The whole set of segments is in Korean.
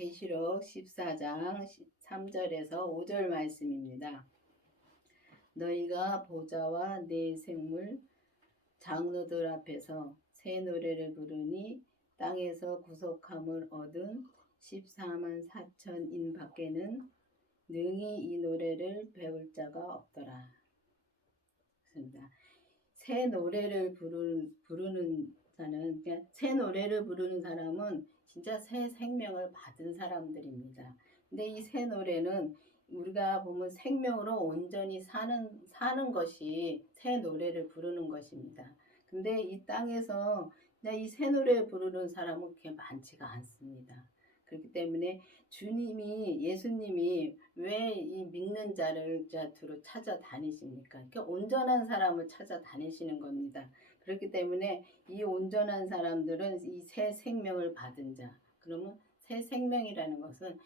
계시록 14장 3절에서 5절 말씀입니다. 너희가 보좌와 네 생물 장로들 앞에서 새 노래를 부르니 땅에서 구속함을 얻은 14만 4천인 밖에는 능히 이 노래를 배울 자가 없더라. 그렇습니다. 새 노래를 부르는 자는, 그러니까 새 노래를 부르는 사람은 진짜 새 생명을 받은 사람들입니다. 근데 이 새 노래는 우리가 보면 생명으로 온전히 사는 것이 새 노래를 부르는 것입니다. 근데 이 땅에서 이 새 노래 부르는 사람은 그렇게 많지가 않습니다. 그렇기 때문에 예수님이 왜 이 믿는 자를 두루 찾아다니십니까? 그러니까 온전한 사람을 찾아다니시는 겁니다. 그렇기 때문에 이 온전한 사람들은 이 새 생명을 받은 자. 그러면 새 생명이라는 것은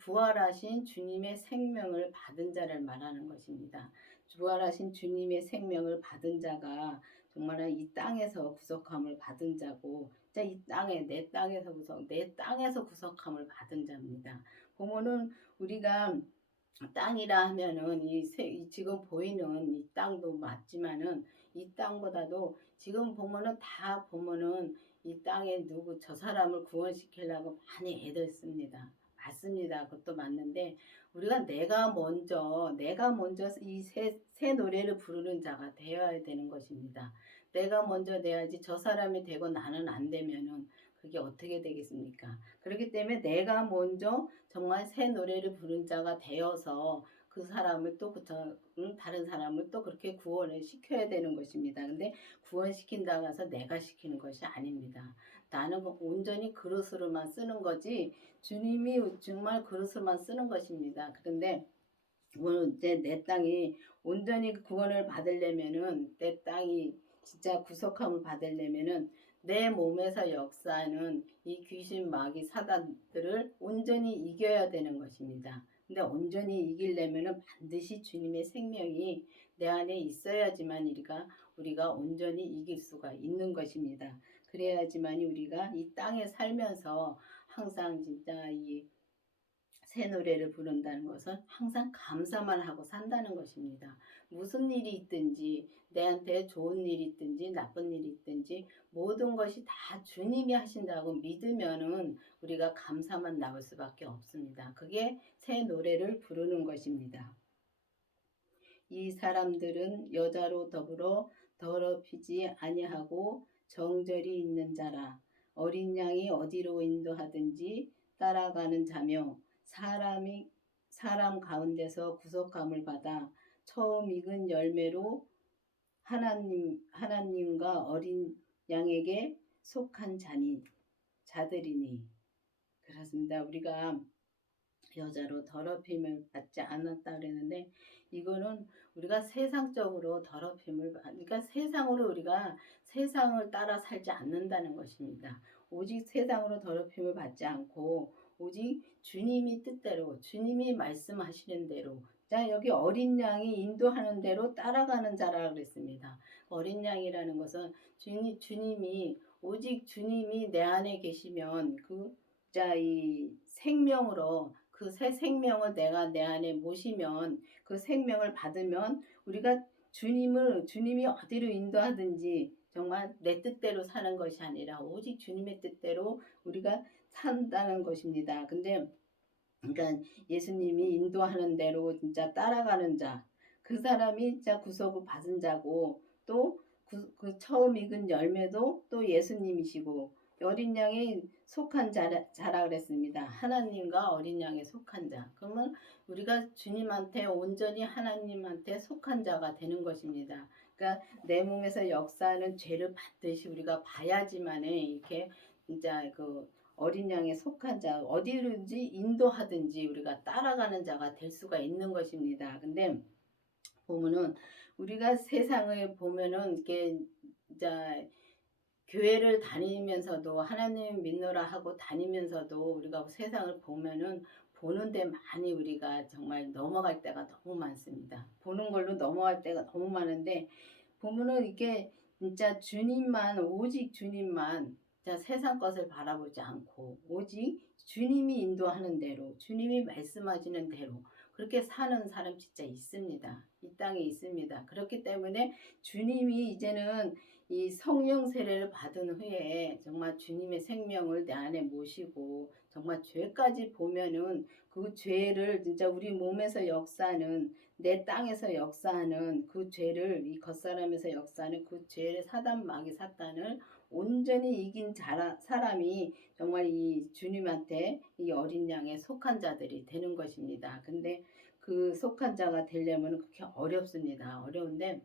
부활하신 주님의 생명을 받은 자를 말하는 것입니다. 부활하신 주님의 생명을 받은 자가 정말 이 땅에서 구속함을 받은 자고, 이 땅에 내 땅에서 구속함을 받은 자입니다. 보면은 우리가 땅이라 하면은 지금 보이는 이 땅도 맞지만은 이 땅보다도 지금 보면은 다 보면은 이 땅에 저 사람을 구원시키려고 많이 애들 씁니다. 맞습니다. 그것도 맞는데 우리가 내가 먼저 이 새 노래를 부르는 자가 되어야 되는 것입니다. 내가 먼저 돼야지 저 사람이 되고 나는 안 되면은 그게 어떻게 되겠습니까? 그렇기 때문에 내가 먼저 정말 새 노래를 부른 자가 되어서 그 사람을 또 다른 사람을 또 그렇게 구원을 시켜야 되는 것입니다. 근데 구원시킨다고 해서 내가 시키는 것이 아닙니다. 나는 온전히 그릇으로만 쓰는 거지 주님이 정말 그릇으로만 쓰는 것입니다. 그런데 오늘 이제 내 땅이 온전히 구원을 받으려면은, 내 땅이 진짜 구속함을 받으려면은 내 몸에서 역사하는 이 귀신 마귀 사단들을 온전히 이겨야 되는 것입니다. 근데 온전히 이기려면은 반드시 주님의 생명이 내 안에 있어야지만 우리가 온전히 이길 수가 있는 것입니다. 그래야지만 우리가 이 땅에 살면서 항상 진짜 이 새 노래를 부른다는 것은 항상 감사만 하고 산다는 것입니다. 무슨 일이 있든지, 내한테 좋은 일이 있든지 나쁜 일이 있든지 모든 것이 다 주님이 하신다고 믿으면은 우리가 감사만 나올 수밖에 없습니다. 그게 새 노래를 부르는 것입니다. 이 사람들은 여자로 더불어 더럽히지 아니하고 정절이 있는 자라. 어린 양이 어디로 인도하든지 따라가는 자며 사람 가운데서 구속함을 받아 처음 익은 열매로 하나님과 어린 양에게 속한 자들이니. 그렇습니다. 우리가 여자로 더럽힘을 받지 않았다 그랬는데, 이거는 우리가 세상적으로 그러니까 우리가 세상을 따라 살지 않는다는 것입니다. 오직 세상으로 더럽힘을 받지 않고 오직 주님이 뜻대로, 주님이 말씀하시는 대로, 여기 어린 양이 인도하는 대로 따라가는 자라 그랬습니다. 어린 양이라는 것은 오직 주님이 내 안에 계시면 이 생명으로 그 새 생명을 내가 내 안에 모시면, 그 생명을 받으면 우리가 주님이 어디로 인도하든지 정말 내 뜻대로 사는 것이 아니라 오직 주님의 뜻대로 우리가 산다는 것입니다. 근데 그러니까 예수님이 인도하는 대로 진짜 따라가는 자, 그 사람이 진짜 구속을 받은 자고, 또 그 처음 익은 열매도 또 예수님이시고, 어린 양에 속한 자라 그랬습니다. 하나님과 어린 양에 속한 자. 그러면 우리가 주님한테 온전히 하나님한테 속한 자가 되는 것입니다. 그러니까 내 몸에서 역사하는 죄를 받듯이 우리가 봐야지만 이렇게 진짜 어린 양에 속한 자, 어디든지 인도하든지 우리가 따라가는 자가 될 수가 있는 것입니다. 근데 보면은 우리가 세상을 보면은 이렇게 이제 교회를 다니면서도 하나님 믿노라 하고 다니면서도 우리가 세상을 보는데 많이 우리가 정말 넘어갈 때가 너무 많습니다. 보는 걸로 넘어갈 때가 너무 많은데, 보면은 이게 진짜 오직 주님만 자, 세상 것을 바라보지 않고 오직 주님이 인도하는 대로, 주님이 말씀하시는 대로 그렇게 사는 사람 진짜 있습니다. 이 땅에 있습니다. 그렇기 때문에 주님이 이제는 이 성령 세례를 받은 후에 정말 주님의 생명을 내 안에 모시고 정말 죄까지 보면은 그 죄를 진짜 우리 몸에서 역사하는, 내 땅에서 역사하는 그 죄를, 이 겉사람에서 역사하는 그 죄를, 사단 마귀 사단을 온전히 이긴 사람이 정말 이 주님한테 이 어린 양에 속한 자들이 되는 것입니다. 근데 그 속한 자가 되려면 그렇게 어렵습니다. 어려운데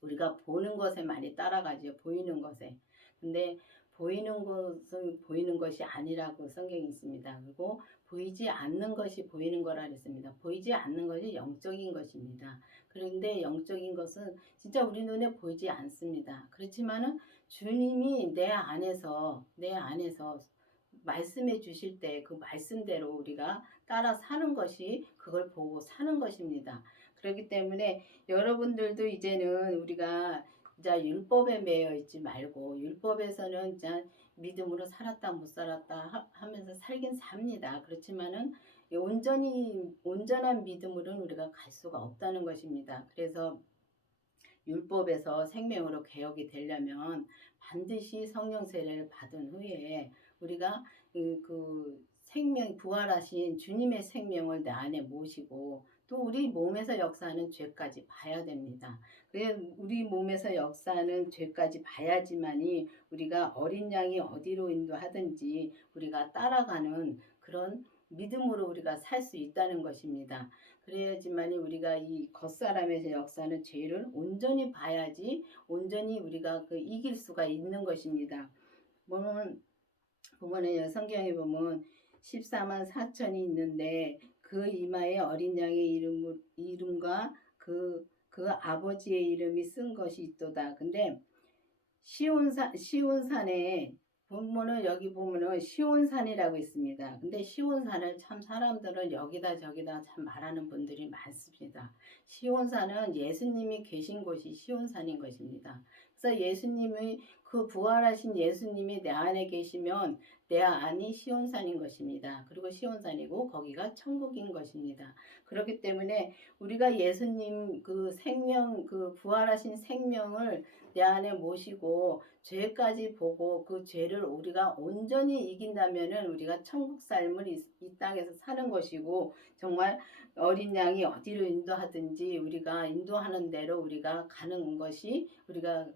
우리가 보는 것에 많이 따라가죠. 보이는 것에. 근데 보이는 것은 보이는 것이 아니라고 성경이 있습니다. 그리고 보이지 않는 것이 보이는 거라 그랬습니다. 보이지 않는 것이 영적인 것입니다. 그런데 영적인 것은 진짜 우리 눈에 보이지 않습니다. 그렇지만은 주님이 내 안에서 말씀해 주실 때 그 말씀대로 우리가 따라 사는 것이, 그걸 보고 사는 것입니다. 그렇기 때문에 여러분들도 이제는 우리가 진짜 율법에 매여 있지 말고, 율법에서는 진짜 믿음으로 살았다 못 살았다 하면서 살긴 삽니다. 그렇지만은 온전한 믿음으로는 우리가 갈 수가 없다는 것입니다. 그래서 율법에서 생명으로 개혁이 되려면 반드시 성령 세례를 받은 후에 우리가 그 생명, 부활하신 주님의 생명을 내 안에 모시고 또 우리 몸에서 역사하는 죄까지 봐야 됩니다. 그래 우리 몸에서 역사하는 죄까지 봐야지만이 우리가 어린 양이 어디로 인도하든지 우리가 따라가는 그런 믿음으로 우리가 살 수 있다는 것입니다. 그래야지만이 우리가 이 겉사람에서 역사하는 죄를 온전히 봐야지 온전히 우리가 그 이길 수가 있는 것입니다. 보면은 성경에 보면 14만 4천이 있는데 그 이마에 어린 양의 이름과 그 아버지의 이름이 쓴 것이 있도다. 근데 시온산에 보면은, 여기 보면은 시온산이라고 있습니다. 근데 시온산을 참 사람들은 여기다 저기다 참 말하는 분들이 많습니다. 시온산은 예수님이 계신 곳이 시온산인 것입니다. 그래서 예수님이, 그 부활하신 예수님이 내 안에 계시면 내 안이 시온산인 것입니다. 그리고 시온산이고 거기가 천국인 것입니다. 그렇기 때문에 우리가 예수님 그 생명, 그 부활하신 생명을 내 안에 모시고 죄까지 보고 그 죄를 우리가 온전히 이긴다면은 우리가 천국 삶을 이 땅에서 사는 것이고, 정말 어린 양이 어디로 인도하든지 우리가 인도하는 대로 우리가 가는 것이, 우리가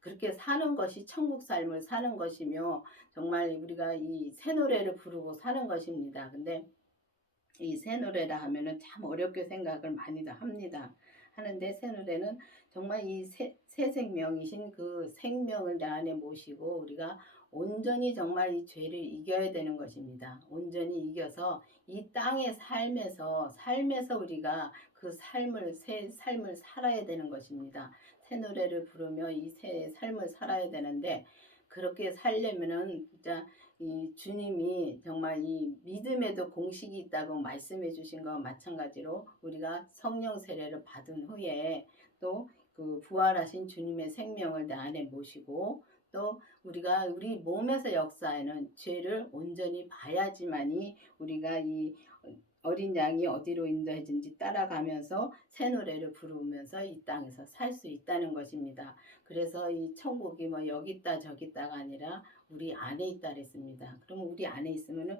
그렇게 사는 것이 천국 삶을 사는 것이며 정말 우리가 이 새 노래를 부르고 사는 것입니다. 근데 이 새 노래라 하면은 참 어렵게 생각을 많이들 합니다. 하는데 새 노래는 정말 이 새 생명이신 그 생명을 내 안에 모시고 우리가 온전히 정말 이 죄를 이겨야 되는 것입니다. 온전히 이겨서 이 땅의 삶에서 우리가 그 새 삶을 살아야 되는 것입니다. 새 노래를 부르며 이 새 삶을 살아야 되는데, 그렇게 살려면은 진짜 이 주님이 정말 이 믿음에도 공식이 있다고 말씀해 주신 것과 마찬가지로 우리가 성령 세례를 받은 후에 또 그 부활하신 주님의 생명을 내 안에 모시고 또 우리가 우리 몸에서 역사하는 죄를 온전히 봐야지만이 우리가 이 어린 양이 어디로 인도해진지 따라가면서 새 노래를 부르면서 이 땅에서 살 수 있다는 것입니다. 그래서 이 천국이 뭐 여기 있다 저기 있다가 아니라 우리 안에 있다 그랬습니다. 그러면 우리 안에 있으면은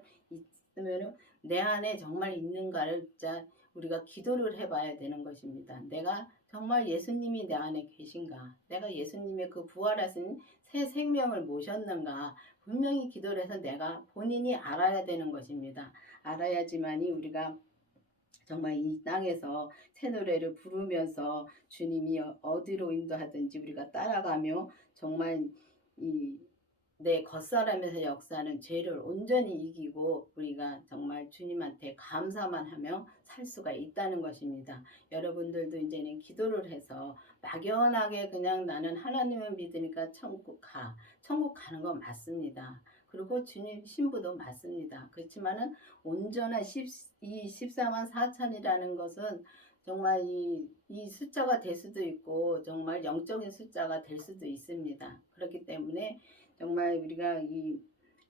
내 안에 정말 있는가를 진짜 우리가 기도를 해봐야 되는 것입니다. 내가 정말 예수님이 내 안에 계신가? 내가 예수님의 그 부활하신 새 생명을 모셨는가? 분명히 기도를 해서 내가 본인이 알아야 되는 것입니다. 알아야지만이 우리가 정말 이 땅에서 새 노래를 부르면서 주님이 어디로 인도하든지 우리가 따라가며 정말 이 내 겉사람에서 역사하는 죄를 온전히 이기고 우리가 정말 주님한테 감사만 하며 살 수가 있다는 것입니다. 여러분들도 이제는 기도를 해서 막연하게 그냥 나는 하나님을 믿으니까 천국 가는 건 맞습니다. 그리고 주님 신부도 맞습니다. 그렇지만은 온전한 이 14만 4천이라는 것은 정말 이 숫자가 될 수도 있고 정말 영적인 숫자가 될 수도 있습니다. 그렇기 때문에 정말 우리가 이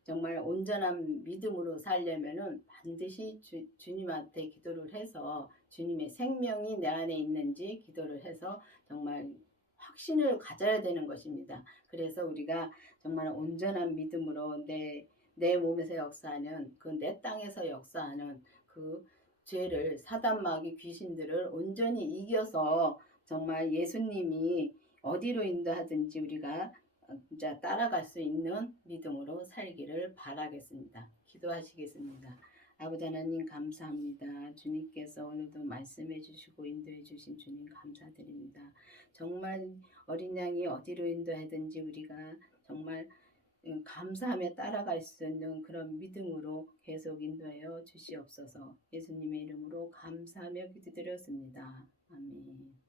정말 온전한 믿음으로 살려면은 반드시 주님한테 기도를 해서 주님의 생명이 내 안에 있는지 기도를 해서 정말 확신을 가져야 되는 것입니다. 그래서 우리가 정말 온전한 믿음으로 내 몸에서 역사하는 그 내 땅에서 역사하는 그 죄를 사단 마귀 귀신들을 온전히 이겨서 정말 예수님이 어디로 인도하든지 우리가 진짜 따라갈 수 있는 믿음으로 살기를 바라겠습니다. 기도하시겠습니다. 아버지 하나님 감사합니다. 주님께서 오늘도 말씀해 주시고 인도해 주신 주님 감사드립니다. 정말 어린 양이 어디로 인도하든지 우리가 정말 감사하며 따라갈 수 있는 그런 믿음으로 계속 인도하여 주시옵소서. 예수님의 이름으로 감사하며 기도드렸습니다. 아멘.